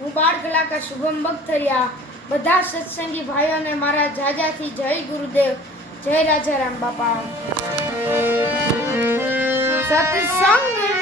હું બાળ કલાકાર શુભમ બગથરિયા. બધા સત્સંગી ભાઈઓને મારા જાજાથી જય ગુરુદેવ, જય રાજારામ બાપા. સત્સંગ